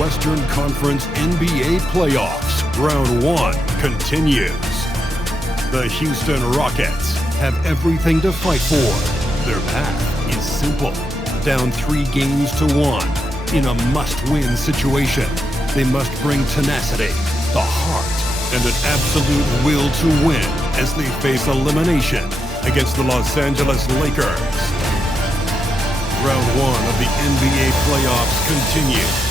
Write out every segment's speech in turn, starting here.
Western Conference NBA playoffs. Round 1 continues. The Houston Rockets have everything to fight for. Their path is simple. Down 3 games to 1 in a must-win situation. They must bring tenacity, the heart, and an absolute will to win as they face elimination against the Los Angeles Lakers. Round 1 of the NBA playoffs continues.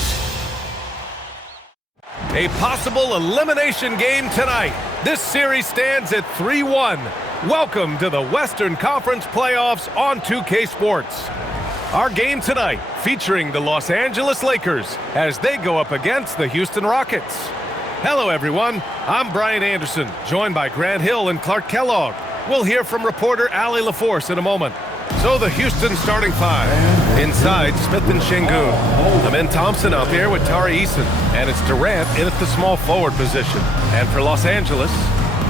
A possible elimination game tonight. This series stands at 3-1. Welcome to the Western Conference playoffs on 2K Sports. Our game tonight featuring the Los Angeles Lakers as they go up against the Houston Rockets. Hello everyone, I'm Brian Anderson, joined by Grant Hill and Clark Kellogg. We'll hear from reporter Ali LaForce in a moment. So the Houston starting 5. Inside, Smith and Şengün. Amen Thompson out there with Tari Eason. And it's Durant in at the small forward position. And for Los Angeles,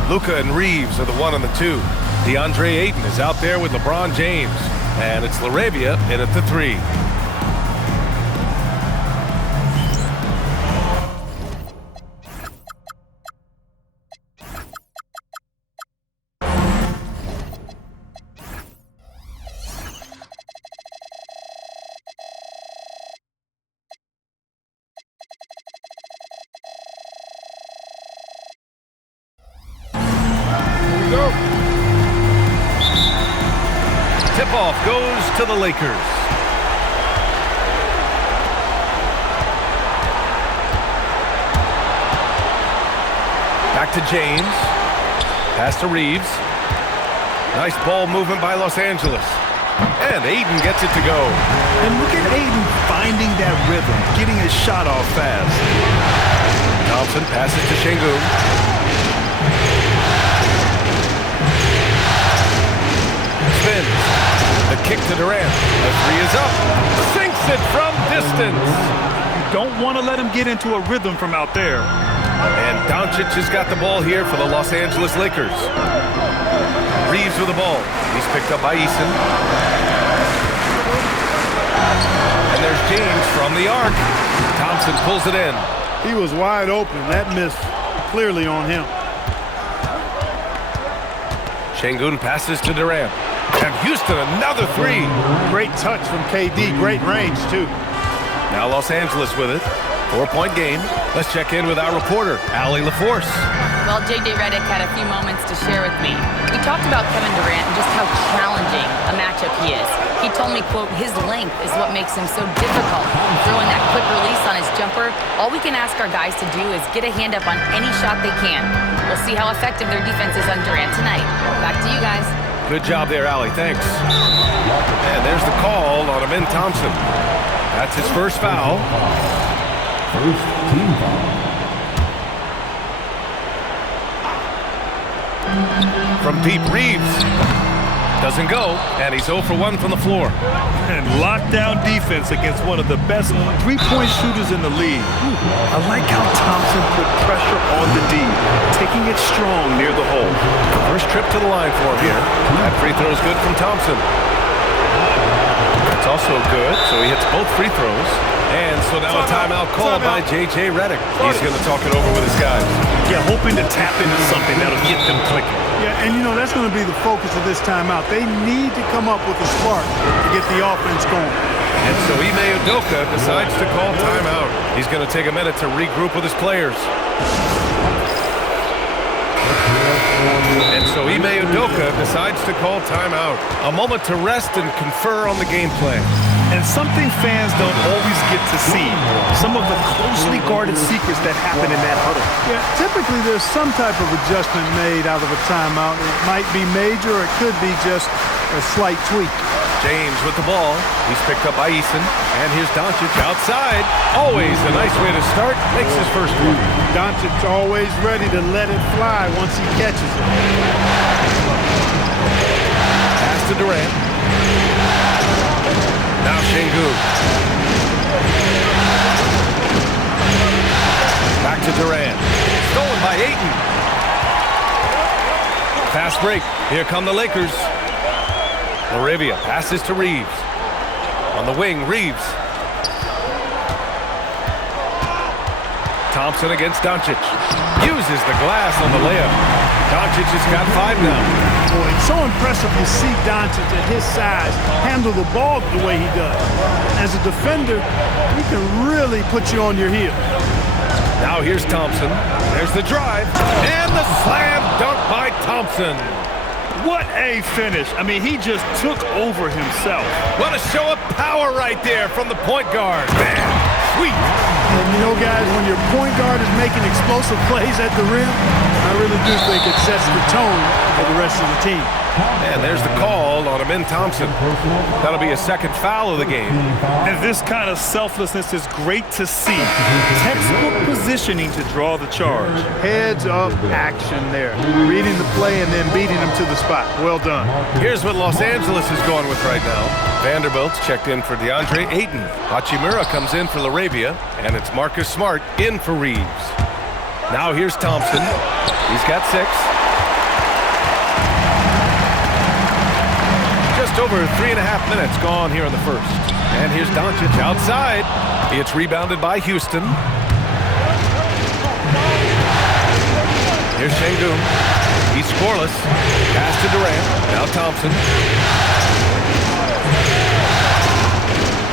Luka and Reeves are the 1 and the 2. DeAndre Ayton is out there with LeBron James. And it's LaRavia in at the 3. Tip-off goes to the Lakers. Back to James. Pass to Reeves. Nice ball movement by Los Angeles. And Ayton gets it to go. And look at Ayton finding that rhythm, getting his shot off fast. Thompson passes to Şengün. Spins. The kick to Durant. The 3 is up. Sinks it from distance. You don't want to let him get into a rhythm from out there. And Doncic has got the ball here for the Los Angeles Lakers. Reeves with the ball. He's picked up by Eason. And there's James from the arc. Thompson pulls it in. He was wide open. That miss clearly on him. Şengün passes to Durant. And Houston, another 3. Great touch from KD. Great range, too. Now Los Angeles with it. 4-point game. Let's check in with our reporter, Ali LaForce. Well, J.J. Redick had a few moments to share with me. We talked about Kevin Durant and just how challenging a matchup he is. He told me, quote, his length is what makes him so difficult. Throwing that quick release on his jumper, all we can ask our guys to do is get a hand up on any shot they can. We'll see how effective their defense is on Durant tonight. Back to you guys. Good job there, Ali. Thanks. And there's the call on Amen Thompson. That's his first foul. First team foul. From deep, Reeves. Doesn't go, and he's 0 for 1 from the floor. And lockdown defense against one of the best three-point shooters in the league. I like how Thompson put pressure on the D, taking it strong near the hole. First trip to the line for him here. That free throw is good from Thompson. It's also good, so he hits both free throws. And so now a timeout called by J.J. Redick. He's going to talk it over with his guys. Yeah, hoping to tap into something that'll get them clicking. Yeah, and you know, that's going to be the focus of this timeout. They need to come up with a spark to get the offense going. And so Ime Udoka decides to call timeout. He's going to take a minute to regroup with his players. And so Ime Udoka decides to call timeout. A moment to rest and confer on the game plan. And something fans don't always get to see. Some of the closely guarded secrets that happen in that huddle. Yeah, typically there's some type of adjustment made out of a timeout. It might be major or it could be just a slight tweak. James with the ball. He's picked up by Eason. And here's Doncic outside. Always a nice way to start. Makes his first one. Doncic always ready to let it fly once he catches it. Pass to Durant. Now Şengün. Back to Durant. Stolen by Ayton. Fast break. Here come the Lakers. LaRavia passes to Reeves. On the wing, Reeves. Thompson against Doncic. Uses the glass on the layup. Doncic has got 5 now. Boy, it's so impressive to see Doncic at his size handle the ball the way he does. As a defender, he can really put you on your heel. Now here's Thompson. There's the drive. And the slam dunk by Thompson. What a finish. I mean, he just took over himself. What a show of power right there from the point guard. Man, sweet. And you know, guys, when your point guard is making explosive plays at the rim, I really do think it sets the tone for the rest of the team. And there's the call on Amin Thompson. That'll be a second foul of the game. And this kind of selflessness is great to see. Textbook positioning to draw the charge. Heads up action there. Reading the play and then beating him to the spot. Well done. Here's what Los Angeles is going with right now. Vanderbilt's checked in for DeAndre Ayton. Hachimura comes in for LaRavia. And it's Marcus Smart in for Reeves. Now here's Thompson. He's got 6. Just over 3.5 minutes gone here in the first. And here's Doncic outside. It's rebounded by Houston. Here's Şengün. He's scoreless. Pass to Durant. Now Thompson.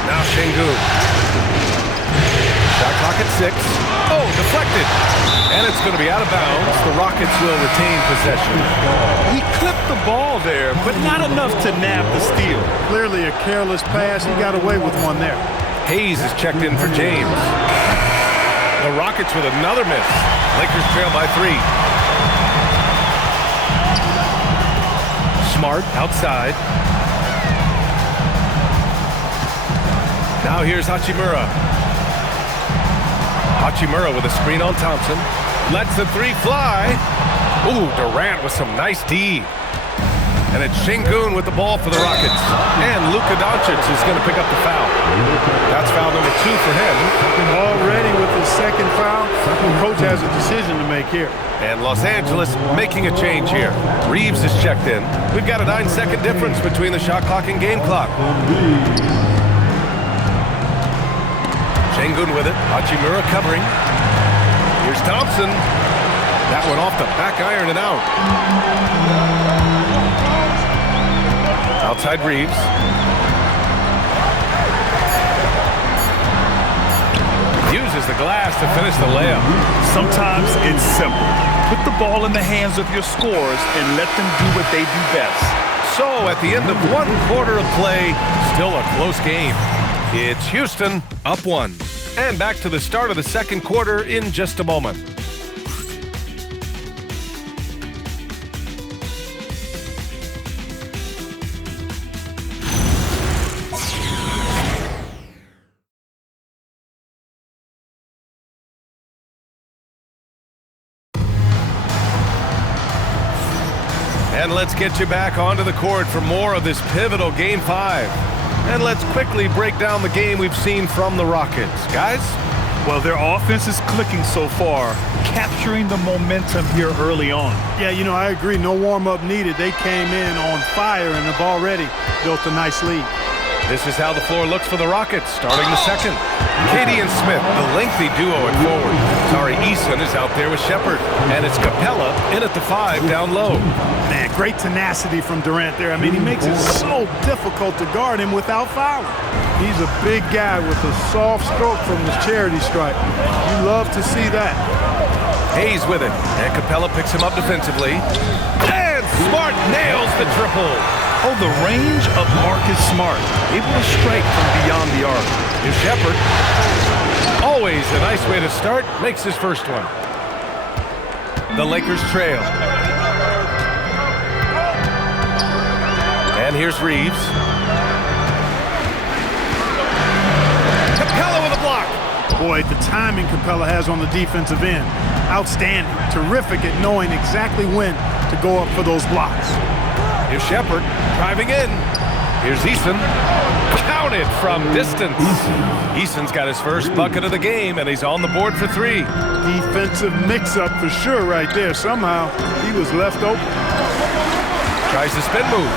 Now Şengün. Shot clock at 6. Oh, deflected. And it's going to be out of bounds. The Rockets will retain possession. He clipped the ball there, but not enough to nab the steal. Clearly a careless pass. He got away with one there. Hayes is checked in for James. The Rockets with another miss. Lakers trail by 3. Smart outside. Now here's Hachimura. Hachimura with a screen on Thompson. Lets the 3 fly. Ooh, Durant with some nice D. And it's Şengün with the ball for the Rockets. And Luka Doncic is going to pick up the foul. That's foul number 2 for him. Already with his second foul, the coach has a decision to make here. And Los Angeles making a change here. Reeves is checked in. We've got a 9-second difference between the shot clock and game clock. Şengün with it. Hachimura covering. Here's Thompson. That one off the back iron and out. Outside Reeves. Uses the glass to finish the layup. Sometimes it's simple. Put the ball in the hands of your scorers and let them do what they do best. So at the end of 1 quarter of play, still a close game. It's Houston up 1. And back to the start of the second quarter in just a moment. And let's get you back onto the court for more of this pivotal Game 5. And let's quickly break down the game we've seen from the Rockets. Guys? Well, their offense is clicking so far, capturing the momentum here early on. Yeah, you know, I agree. No warm-up needed. They came in on fire and have already built a nice lead. This is how the floor looks for the Rockets, starting the second. Katie and Smith, the lengthy duo at forward. Tari Eason is out there with Shepard. And it's Capella in at the 5 down low. Man, great tenacity from Durant there. I mean, he makes it so difficult to guard him without fouling. He's a big guy with a soft stroke from his charity stripe. You love to see that. Hayes with it. And Capella picks him up defensively. And Smart nails the triple. Oh, the range of Marcus Smart, able to strike from beyond the arc. Here's Shepard. Always a nice way to start. Makes his first one. The Lakers trail. And here's Reeves. Capella with a block. Boy, the timing Capella has on the defensive end. Outstanding. Terrific at knowing exactly when to go up for those blocks. Here's Shepard driving in. Here's Eason. Counted from distance. Eason's got his first bucket of the game, and he's on the board for 3. Defensive mix-up for sure right there. Somehow, he was left open. Tries the spin move.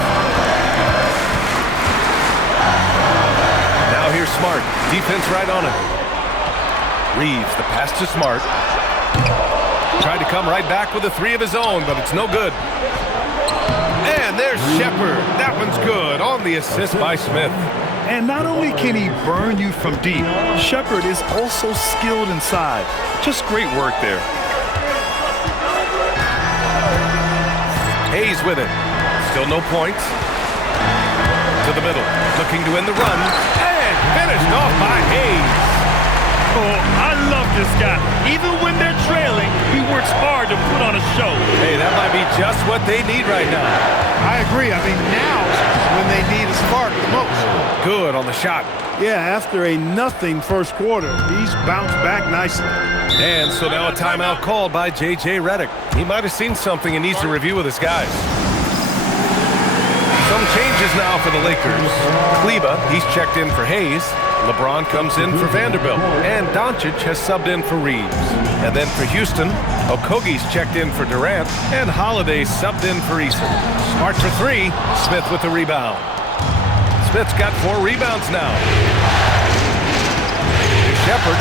Now here's Smart. Defense right on it. Reeves, the pass to Smart. Tried to come right back with a three of his own, but it's no good. And there's Shepard. That one's good on the assist by Smith. And not only can he burn you from deep, Shepard is also skilled inside. Just great work there. Hayes with it. Still no points. To the middle. Looking to win the run. And finished off by Hayes. Oh, I love this guy. Even when they're trailing, he works hard to put on a show. Hey, that might be just what they need right now. I agree. I mean, now's when they need a spark the most. Good on the shot. Yeah, after a nothing first quarter, he's bounced back nicely. And so now a timeout called by J.J. Redick. He might have seen something and needs to review with his guys. Some changes now for the Lakers. Kleba, he's checked in for Hayes. LeBron comes in for Vanderbilt. And Doncic has subbed in for Reeves. And then for Houston, Okogie's checked in for Durant. And Holiday subbed in for Eason. Smart for three. Smith with the rebound. Smith's got 4 rebounds now. Shepard.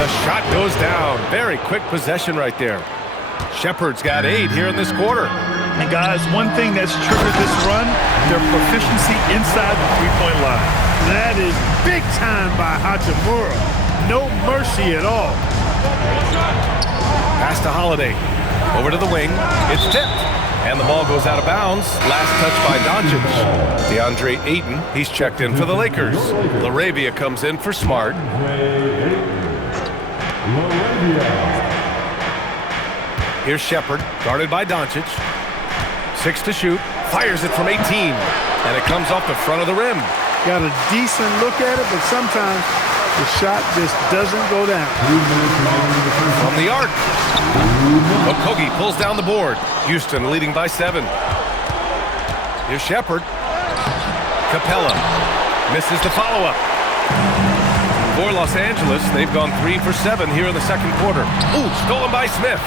The shot goes down. Very quick possession right there. Shepard's got 8 here in this quarter. And guys, one thing that's triggered this run, their proficiency inside the three-point line. That is big time by Hachimura. No mercy at all. Pass to Holiday. Over to the wing. It's tipped. And the ball goes out of bounds. Last touch by Doncic. DeAndre Ayton, he's checked in for the Lakers. LaRavia comes in for Smart. Here's Shepard, guarded by Doncic. 6 to shoot. Fires it from 18. And it comes off the front of the rim. Got a decent look at it, but sometimes the shot just doesn't go down. From the arc. Okogie pulls down the board. Houston leading by 7. Here's Shepard. Capella misses the follow-up. For Los Angeles, they've gone 3 for 7 here in the second quarter. Ooh, stolen by Smith.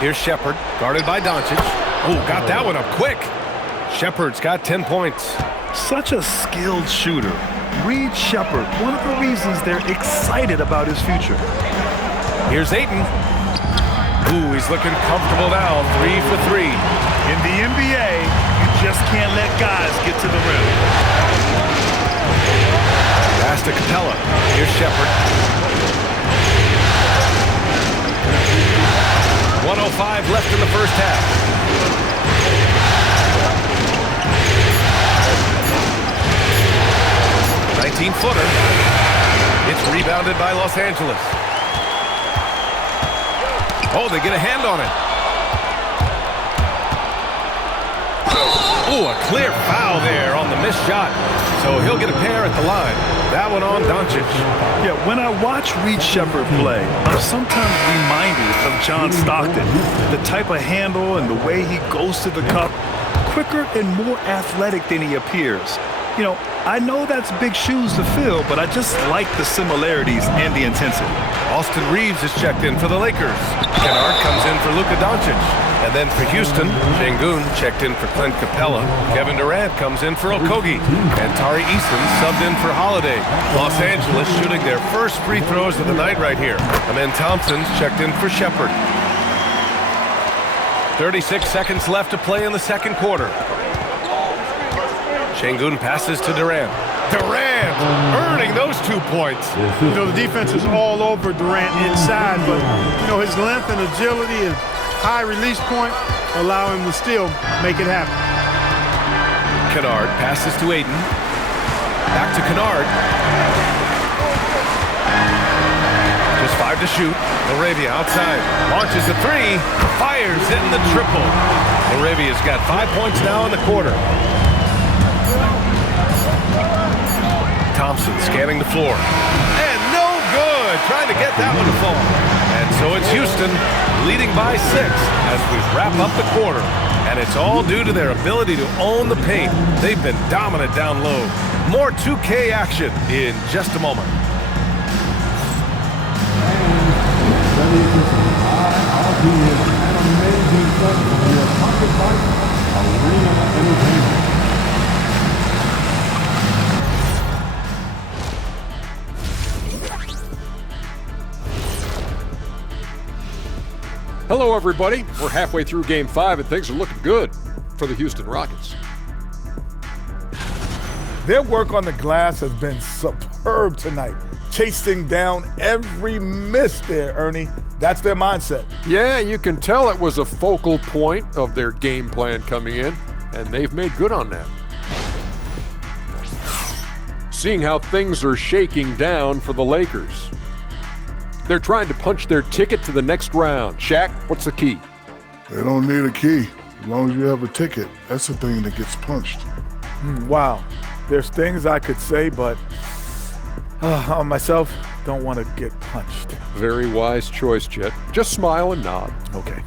Here's Shepard, guarded by Doncic. Ooh, got that one up quick. Shepard's got 10 points. Such a skilled shooter. Reed Shepard, one of the reasons they're excited about his future. Here's Ayton. Ooh, he's looking comfortable now. 3 for 3. In the NBA, you just can't let guys get to the rim. Pass to Capella. Here's Shepard. 1:05 left in the first half. Footer. It's rebounded by Los Angeles. Oh, they get a hand on it. Ooh, a clear foul there on the missed shot. So he'll get a pair at the line. That one on Doncic. Yeah, when I watch Reed Shepard play, I'm sometimes reminded of John Stockton. The type of handle and the way he goes to the cup. Quicker and more athletic than he appears. You know, I know that's big shoes to fill, but I just like the similarities and the intensity. Austin Reeves is checked in for the Lakers. Kennard comes in for Luka Doncic. And then for Houston, Şengün checked in for Clint Capella. Kevin Durant comes in for Okogie. And Tari Eason subbed in for Holiday. Los Angeles shooting their first free throws of the night right here. And then Thompson's checked in for Shepard. 36 seconds left to play in the second quarter. Şengün passes to Durant. Durant earning those 2 points. You know, the defense is all over Durant inside, but, you know, his length and agility and high release point allow him to still make it happen. Kennard passes to Ayton. Back to Kennard. Just 5 to shoot. LaRavia outside. Launches a 3. Fires in the triple. LaRavia's got 5 points now in the quarter. Thompson scanning the floor. And no good. Trying to get that one to fall. And so it's Houston leading by 6 as we wrap up the quarter. And it's all due to their ability to own the paint. They've been dominant down low. More 2K action in just a moment. Hello, everybody. We're halfway through Game 5, and things are looking good for the Houston Rockets. Their work on the glass has been superb tonight, chasing down every miss there, Ernie. That's their mindset. Yeah, you can tell it was a focal point of their game plan coming in, and they've made good on that. Seeing how things are shaking down for the Lakers. They're trying to punch their ticket to the next round. Shaq, what's the key? They don't need a key. As long as you have a ticket, that's the thing that gets punched. Wow. There's things I could say, but on myself, don't want to get punched. Very wise choice, Chet. Just smile and nod. Okay.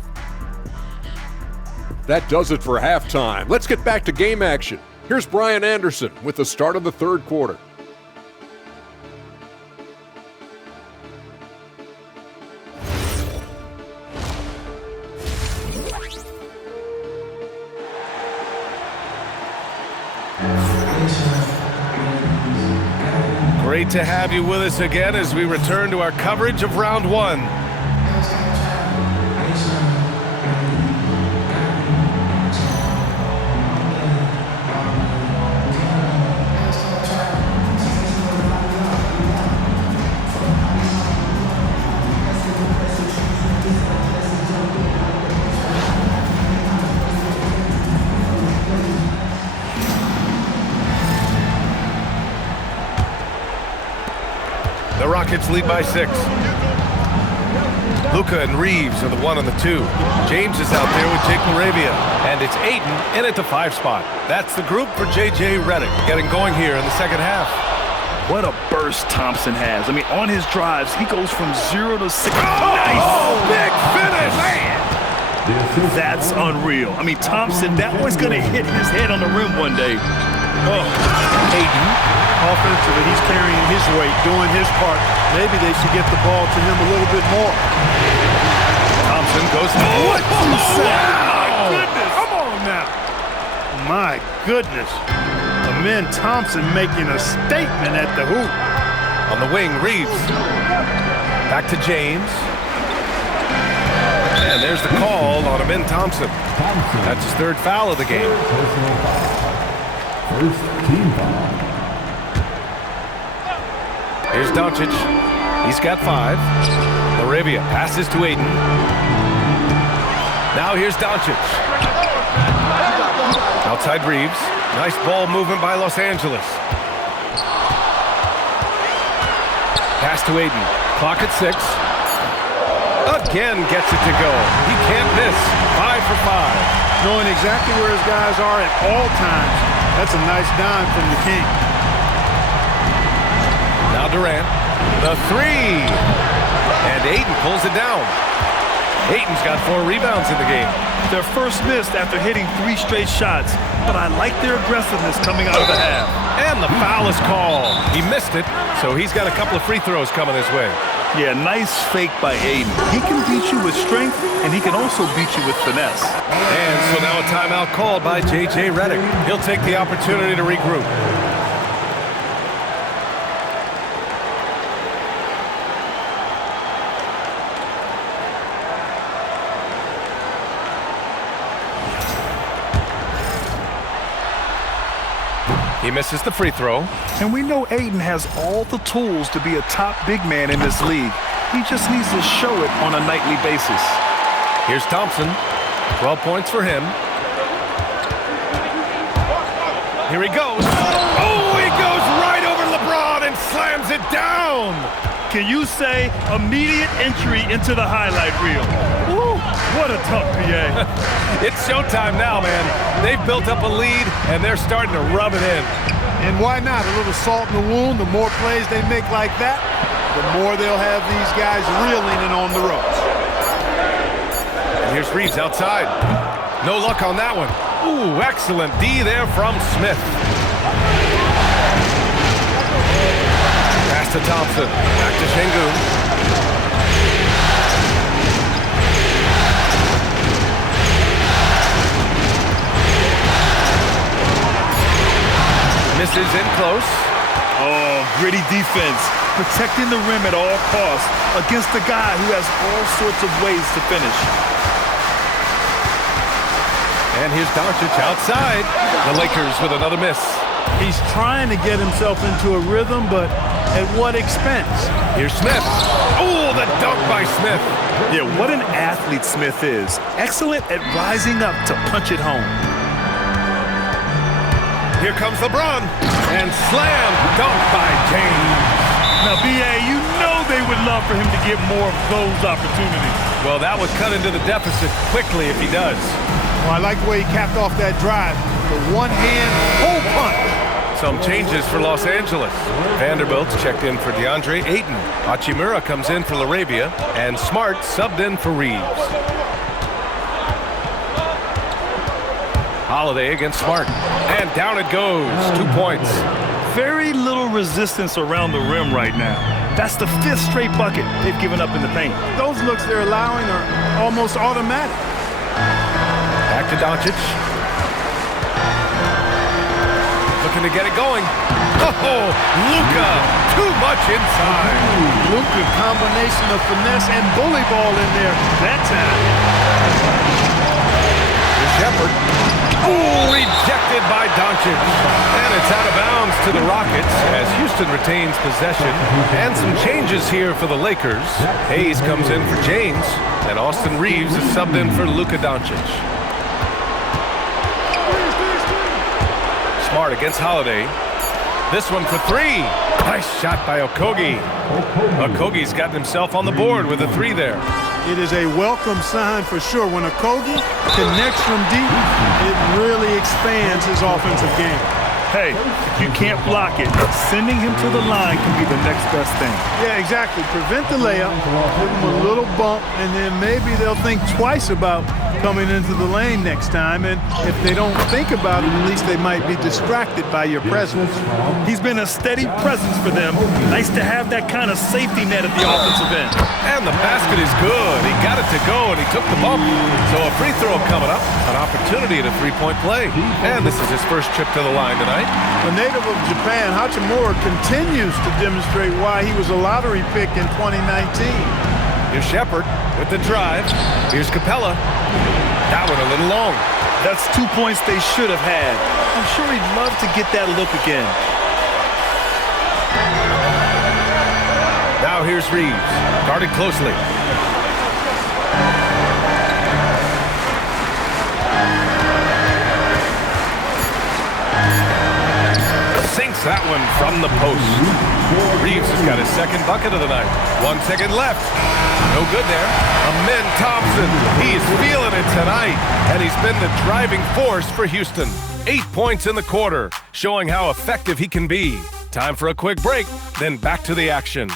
That does it for halftime. Let's get back to game action. Here's Brian Anderson with the start of the third quarter. Great to have you with us again as we return to our coverage of round one. The Rockets lead by 6. Luka and Reeves are the 1 and the 2. James is out there with Jake Moravia. And it's Ayton in at the 5 spot. That's the group for J.J. Redick getting going here in the second half. What a burst Thompson has. I mean, on his drives, he goes from 0 to 6. Oh, big finish! Man. That's unreal. I mean, Thompson, that one's going to hit his head on the rim one day. Oh, Ayton, offensively, he's carrying his weight, doing his part. Maybe they should get the ball to him a little bit more. Thompson goes to what you say? Wow. My goodness. Come on now. My goodness. Amin Thompson making a statement at the hoop. On the wing, Reeves. Back to James. And there's the call on Amin Thompson. That's his 3rd foul of the game. First team foul. Here's Doncic. He's got 5. Moravia passes to Ayton. Now here's Doncic. Outside Reeves. Nice ball movement by Los Angeles. Pass to Ayton. Clock at 6. Again gets it to go. He can't miss. 5 for 5. Knowing exactly where his guys are at all times. That's a nice dime from the King. Now Durant, the 3. And Ayton pulls it down. Ayton's got 4 rebounds in the game. Their first miss after hitting 3 straight shots, but I like their aggressiveness coming out of the half. And the foul is called. He missed it, so he's got a couple of free throws coming his way. Yeah, nice fake by Ayton. He can beat you with strength, and he can also beat you with finesse. And so now a timeout called by J.J. Redick. He'll take the opportunity to regroup. He misses the free throw. And we know Ayton has all the tools to be a top big man in this league. He just needs to show it on a nightly basis. Here's Thompson. 12 points for him. Here he goes. Oh, he goes right over LeBron and slams it down. Can you say immediate entry into the highlight reel? Woo, what a tough PA. It's showtime now, man. They've built up a lead, and they're starting to rub it in. And why not? A little salt in the wound. The more plays they make like that, the more they'll have these guys reeling and on the ropes. And here's Reeves outside. No luck on that one. Ooh, excellent D there from Smith. Pass to Thompson. Back to Şengün. Misses in close. Oh, gritty defense. Protecting the rim at all costs against a guy who has all sorts of ways to finish. And here's Doncic outside. The Lakers with another miss. He's trying to get himself into a rhythm, but at what expense? Here's Smith. Oh, the dunk by Smith. Yeah, what an athlete Smith is. Excellent at rising up to punch it home. Here comes LeBron. And slam dunk by James. Now, B.A., you know they would love for him to get more of those opportunities. Well, that would cut into the deficit quickly if he does. Well, I like the way he capped off that drive. The one-hand hole punch. Some changes for Los Angeles. Vanderbilt's checked in for DeAndre Ayton. Hachimura comes in for LaRavia. And Smart subbed in for Reeves. Holiday against Smart. And down it goes. 2 points. Very little resistance around the rim right now. That's the 5th straight bucket they've given up in the paint. Those looks they're allowing are almost automatic. Back to Doncic. Looking to get it going. Oh, Luka, too much inside. Luka, combination of finesse and bully ball in there that time. Shepard. Oh, rejected by Doncic. And it's out of bounds to the Rockets as Houston retains possession. And some changes here for the Lakers. Hayes comes in for James. And Austin Reeves is subbed in for Luka Doncic. Smart against Holiday. This one for 3. Nice shot by Okogie. Okogie's gotten himself on the board with a 3 there. It is a welcome sign for sure. When Okogie connects from deep, it really expands his offensive game. Hey, if you can't block it, sending him to the line can be the next best thing. Yeah, exactly. Prevent the layup, give him a little bump, and then maybe they'll think twice about coming into the lane next time. And if they don't think about it, at least they might be distracted by your presence. He's been a steady presence for them. Nice to have that kind of safety net at the offensive end. And the basket is good. He got it to go, and he took the bump. So a free throw coming up, an opportunity at a three-point play. And this is his first trip to the line tonight. A native of Japan, Hachimura continues to demonstrate why he was a lottery pick in 2019. Here's Shepard with the drive. Here's Capella. That one a little long. That's 2 points they should have had. I'm sure he'd love to get that look again. Now here's Reeves, guarded closely. Sinks that one from the post. Reeves has got his second bucket of the night. 1 second left. No good there. Amin Thompson. He's feeling it tonight. And he's been the driving force for Houston. 8 points in the quarter, showing how effective he can be. Time for a quick break, then back to the action.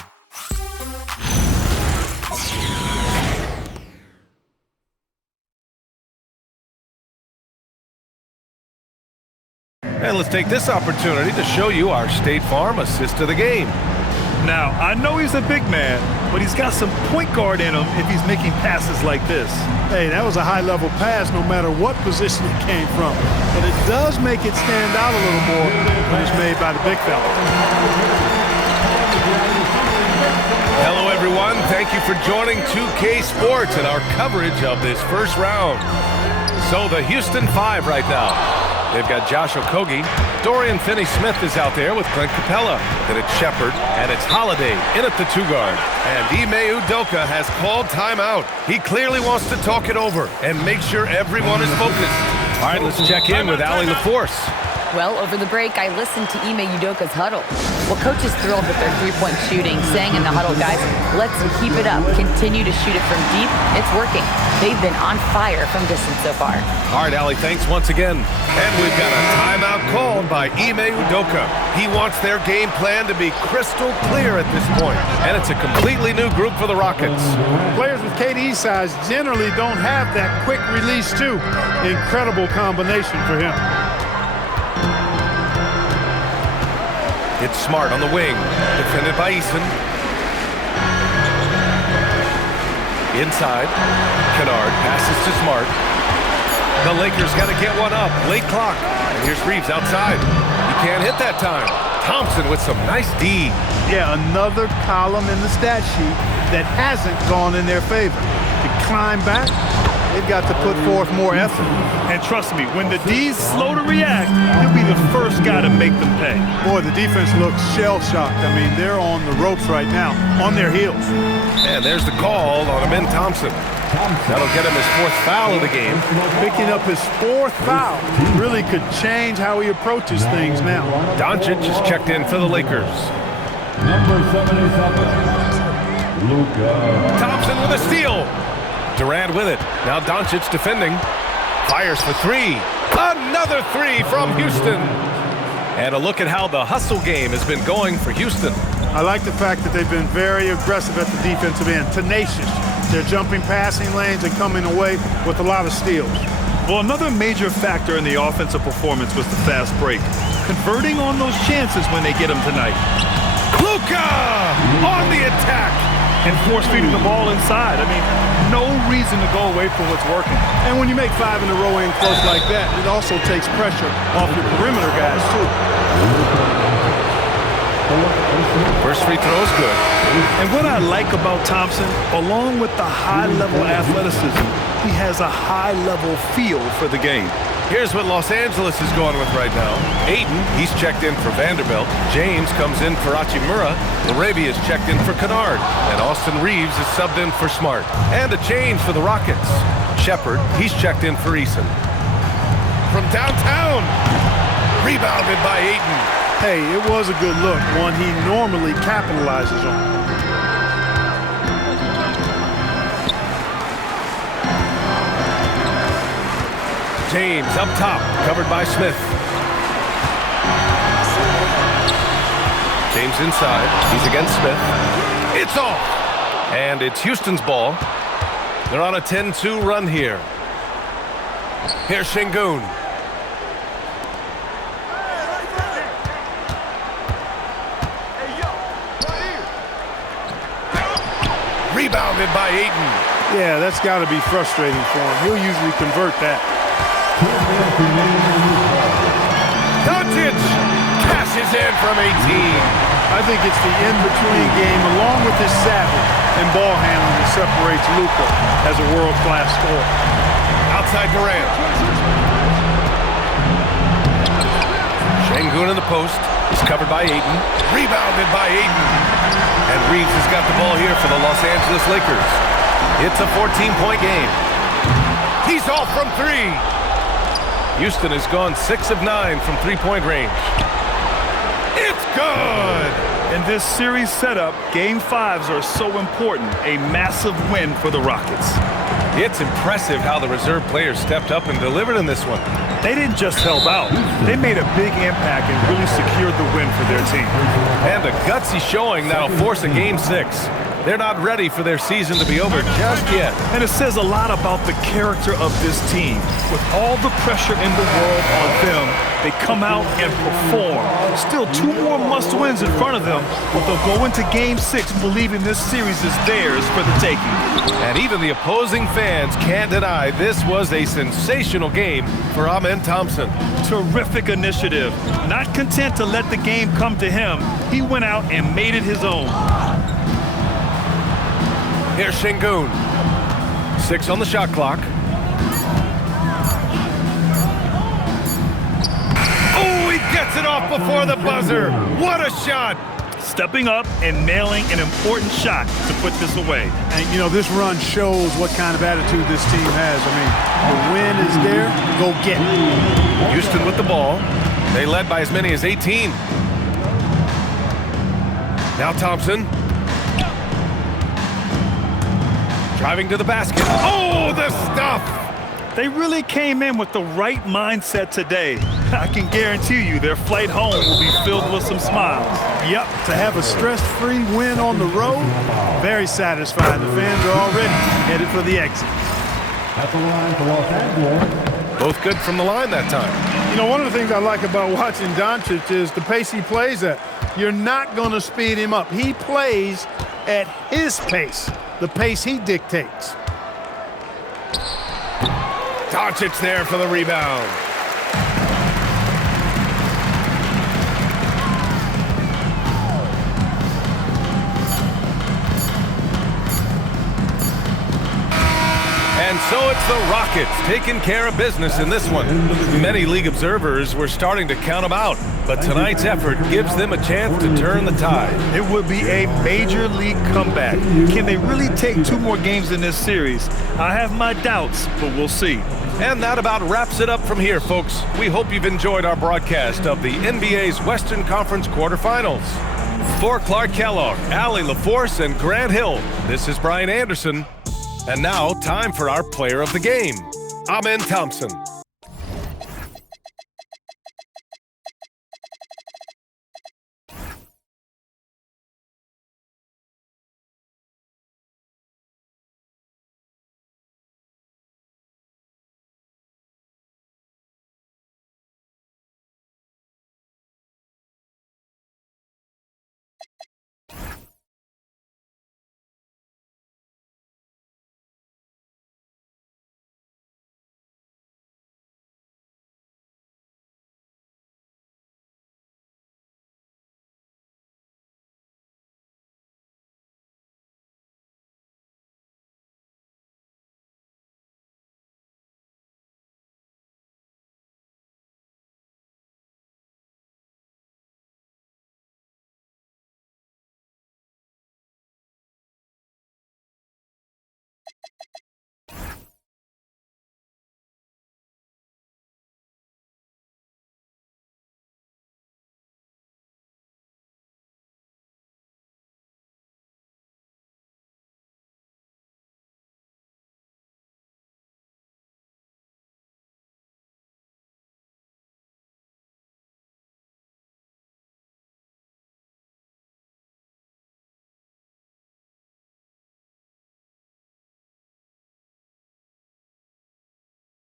And let's take this opportunity to show you our State Farm assist of the game. Now, I know he's a big man, but he's got some point guard in him if he's making passes like this. Hey, that was a high-level pass no matter what position it came from. But it does make it stand out a little more when it's made by the big fella. Hello, everyone. Thank you for joining 2K Sports and our coverage of this first round. So the Houston 5 right now. They've got Josh Okogie. Dorian Finney-Smith is out there with Clint Capella. Then it's Shepard, and it's Holiday in at the 2 guard. And Ime Udoka has called timeout. He clearly wants to talk it over and make sure everyone is focused. All right, let's check in with Allie LaForce. Well, over the break, I listened to Ime Udoka's huddle. Well, coach is thrilled with their three-point shooting, saying in the huddle, guys, let's keep it up. Continue to shoot it from deep. It's working. They've been on fire from distance so far. All right, Allie, thanks once again. And we've got a timeout called by Ime Udoka. He wants their game plan to be crystal clear at this point. And it's a completely new group for the Rockets. Players with KD's size generally don't have that quick release, too. Incredible combination for him. It's Smart on the wing, defended by Eason. Inside, Kennard passes to Smart. The Lakers got to get one up, late clock. And here's Reeves outside. He can't hit that time. Thompson with some nice D. Yeah, another column in the stat sheet that hasn't gone in their favor. To climb back, They've got to put forth more effort. And trust me, when the D's slow to react, he'll be the first guy to make them pay. Boy, the defense looks shell-shocked. I mean, they're on the ropes right now, on their heels. And there's the call on Amin Thompson. That'll get him his 4th foul of the game. Picking up his 4th foul really could change how he approaches things now. Doncic is checked in for the Lakers. Number 77, Luka. Thompson with a steal. Durant with it. Now Doncic defending. Fires for 3. Another 3 from Houston. And a look at how the hustle game has been going for Houston. I like the fact that they've been very aggressive at the defensive end, tenacious. They're jumping passing lanes and coming away with a lot of steals. Well, another major factor in the offensive performance was the fast break. Converting on those chances when they get them tonight. Luka on the attack. And force feeding the ball inside. I mean, no reason to go away from what's working. And when you make 5 in a row in close like that, it also takes pressure off your perimeter guys, too. First free throw is good. And what I like about Thompson, along with the high-level athleticism, he has a high-level feel for the game. Here's what Los Angeles is going with right now. Ayton, he's checked in for Vanderbilt. James comes in for Hachimura. Larabia is checked in for Kennard. And Austin Reeves is subbed in for Smart. And a change for the Rockets. Shepard, he's checked in for Eason. From downtown, rebounded by Ayton. Hey, it was a good look, one he normally capitalizes on. James up top, covered by Smith. James inside. He's against Smith. It's off. And it's Houston's ball. They're on a 10-2 run here. Here's Şengün. Rebounded by Ayton. Yeah, that's got to be frustrating for him. He'll usually convert that. Doncic cashes in from 18. I think it's the in-between game, along with his savvy and ball handling, that separates Luka as a world-class scorer. Outside Durant. Şengün in the post. He's covered by Ayton. Rebounded by Ayton. And Reeves has got the ball here for the Los Angeles Lakers. It's a 14-point game. He's off from 3. Houston has gone 6 of 9 from three-point range. It's good! In this series setup, Game 5s are so important. A massive win for the Rockets. It's impressive how the reserve players stepped up and delivered in this one. They didn't just help out. They made a big impact and really secured the win for their team. And a gutsy showing that'll force a Game 6. They're not ready for their season to be over just yet. And it says a lot about the character of this team. With all the pressure in the world on them, they come out and perform. Still 2 more must-wins in front of them, but they'll go into Game 6 believing this series is theirs for the taking. And even the opposing fans can't deny this was a sensational game for Amin Thompson. Terrific initiative. Not content to let the game come to him, he went out and made it his own. Here's Şengün. 6 on the shot clock. Oh, he gets it off before the buzzer. What a shot. Stepping up and nailing an important shot to put this away. And, you know, this run shows what kind of attitude this team has. I mean, the win is there, go get it. Houston with the ball. They led by as many as 18. Now Thompson. Driving to the basket. Oh, the stuff! They really came in with the right mindset today. I can guarantee you their flight home will be filled with some smiles. Yep, to have a stress-free win on the road, very satisfying. The fans are already headed for the exit. At the line for Los Angeles. Both good from the line that time. You know, one of the things I like about watching Doncic is the pace he plays at. You're not going to speed him up. He plays at his pace, the pace he dictates. Doncic there for the rebound. And so it's the Rockets taking care of business in this one. Many league observers were starting to count them out, but tonight's effort gives them a chance to turn the tide. It would be a major league comeback. Can they really take 2 more games in this series? I have my doubts, but we'll see. And that about wraps it up from here, folks. We hope you've enjoyed our broadcast of the NBA's Western Conference quarterfinals. For Clark Kellogg, Allie LaForce, and Grant Hill, this is Brian Anderson. And now, time for our player of the game, Amen Thompson.